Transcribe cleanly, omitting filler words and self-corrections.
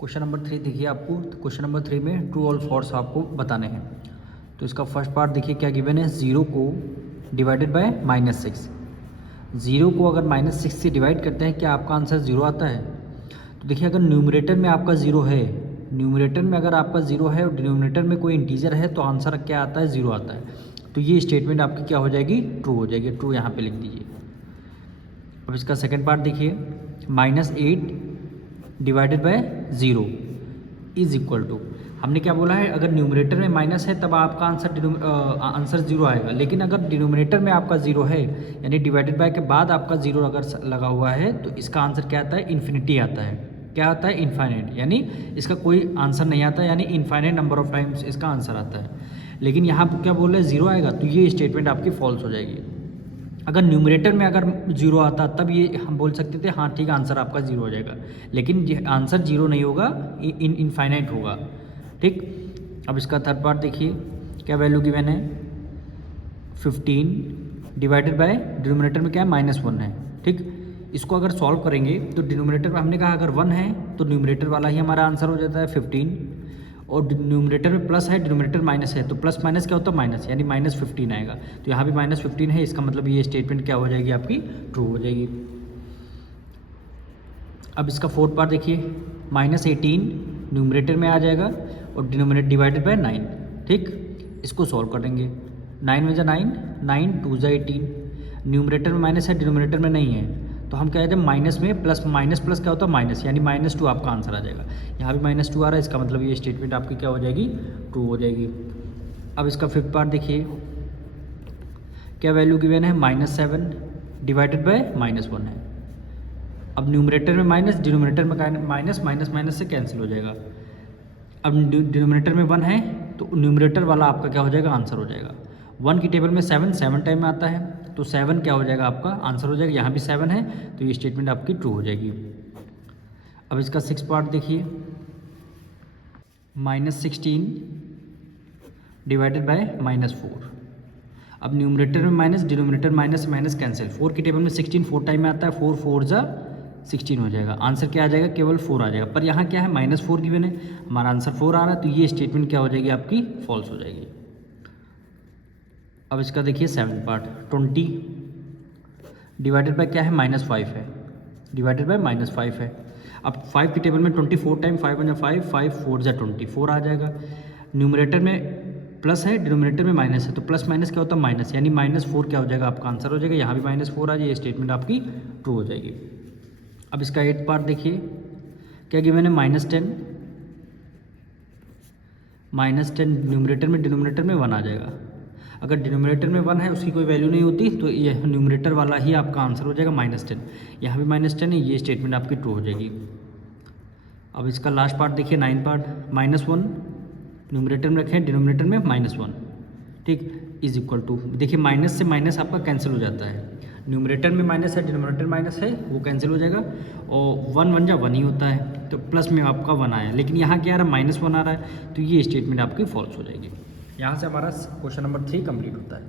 Question number 3 देखिए आपको। तो क्वेश्चन नंबर 3 में ट्रू और फॉल्स आपको बताने हैं। तो इसका फर्स्ट पार्ट देखिए क्या गिवन है, 0 को डिवाइडेड बाय -6। 0 को अगर -6 से डिवाइड करते हैं क्या आपका आंसर 0 आता है? तो देखिए अगर न्यूमरेटर में आपका 0 है, न्यूमरेटर में अगर आपका 0 है और डिनोमिनेटर में कोई इंटीजर है तो आंसर क्या आता है, 0 आता है। तो ये स्टेटमेंट आपकी क्या हो जाएगी, ट्रू हो जाएगी। ट्रू यहाँ पे लिख दीजिए। अब इसका सेकंड पार्ट देखिए, -8 divided by 0 is equal to, हमने क्या बोला है, अगर न्यूमरेटर में माइनस है तब आपका आंसर 0 आएगा। लेकिन अगर डिनोमिनेटर में आपका 0 है यानी डिवाइडेड बाय के बाद आपका 0 अगर लगा हुआ है तो इसका आंसर क्या आता है, इन्फिनिटी आता है। क्या आता है, इनफाइनाइट, यानी इसका कोई आंसर नहीं आता, यानी इनफाइनाइट नंबर ऑफ टाइम्स इसका आंसर आता है। लेकिन यहाँ पर क्या बोल रहे हैं, 0 आएगा, तो ये स्टेटमेंट आपकी फॉल्स हो जाएगी। अगर न्यूमरेटर में अगर 0 आता तब ये हम बोल सकते थे हाँ ठीक, आंसर आपका 0 हो जाएगा। लेकिन आंसर 0 नहीं होगा, इनफाइनाइट होगा। ठीक। अब इसका थर्ड पार्ट देखिए, क्या वैल्यू गिवन है, 15 डिवाइडेड बाय डिनोमिनेटर में क्या है, -1 है। ठीक। इसको अगर सॉल्व करेंगे तो डिनोमिनेटर में हमने कहा अगर 1 है तो न्यूमरेटर वाला ही हमारा आंसर हो जाता है 15, और न्यूमरेटर में प्लस है, डिनोमिनेटर माइनस है, तो प्लस माइनस क्या होता है, माइनस, यानी -15 आएगा। तो यहाँ भी -15 है, इसका मतलब ये स्टेटमेंट क्या हो जाएगी आपकी, ट्रू हो जाएगी। अब इसका फोर्थ पार्ट देखिए, -18 न्यूमरेटर में आ जाएगा और डिनोमिनेटर डिवाइडेड बाय 9। ठीक। इसको सॉल्व कर देंगे, 9 में जा 9, 9 2 जा 18, न्यूमरेटर में माइनस है, डिनोमिनेटर में नहीं है, तो हम क्या कहते हैं, माइनस में प्लस, माइनस प्लस क्या होता है, माइनस, यानी -2 आपका आंसर आ जाएगा। यहाँ भी -2 आ रहा है, इसका मतलब ये स्टेटमेंट आपकी क्या हो जाएगी, ट्रू हो जाएगी। अब इसका फिफ्थ पार्ट देखिए, क्या वैल्यू गिवन है, -7 डिवाइडेड बाय -1 है। अब न्यूमरेटर में माइनस, डिनोमिनेटर में माइनस, माइनस माइनस से कैंसिल हो जाएगा। अब डिनोमिनेटर में 1 है तो न्यूमरेटर वाला आपका क्या हो जाएगा, आंसर हो जाएगा। 1 की टेबल में 7 टाइम में आता है, तो 7 क्या हो जाएगा, आपका आंसर हो जाएगा। यहाँ भी 7 है, तो ये स्टेटमेंट आपकी ट्रू हो जाएगी। अब इसका सिक्स पार्ट देखिए, -16 डिवाइडेड बाय -4। अब न्यूमरेटर में minus, denominator minus, minus cancel, 4 की टेबल में 16 4 टाइम में आता है, 4 4 जा 16 हो जाएगा। आंसर क्या आ जाएगा, केवल 4 आ जाएगा। पर यहाँ क्या है, -4 गिवन है, हमारा आंसर 4 आ रहा है, तो ये स्टेटमेंट क्या हो जाएगी आपकी, फॉल्स हो जाएगी। अब इसका देखिए सेवन्थ पार्ट, 20 डिवाइडेड बाय क्या है, -5 है, डिवाइडेड बाय -5 है। अब 5 की टेबल में 24 टाइम, 5 1 5, 5 4 जा 24 आ जाएगा। न्यूमरेटर में प्लस है, डिनोमिनेटर में माइनस है, तो प्लस माइनस क्या होता है, माइनस, यानी -4 क्या हो जाएगा, आपका आंसर हो जाएगा। यहाँ भी -4 आ जाए, ये स्टेटमेंट आपकी ट्रू हो जाएगी। अब इसका 8th पार्ट देखिए, क्या गिवन है, -10 न्यूमरेटर में, डिनोमिनेटर में 1 आ जाएगा। अगर डिनोमिनेटर में 1 है, उसकी कोई वैल्यू नहीं होती, तो ये न्यूमरेटर वाला ही आपका आंसर हो जाएगा -10। यहाँ भी -10 है, ये स्टेटमेंट आपकी ट्रू हो जाएगी। अब इसका लास्ट पार्ट देखिए, 9th पार्ट, -1 न्यूमरेटर में रखें, डिनोमिनेटर में -1। ठीक। इज इक्वल टू, देखिए माइनस से माइनस आपका कैंसिल हो जाता है, न्यूमरेटर में माइनस है, डिनोमिनेटर माइनस है, वो कैंसिल हो जाएगा, और 1 1 जा 1 ही होता है, तो प्लस में आपका 1 आया। लेकिन यहाँ क्या आ रहा है, -1 आ रहा है, तो ये स्टेटमेंट आपकी फॉल्स हो जाएगी। यहाँ से हमारा क्वेश्चन नंबर 3 कंप्लीट होता है।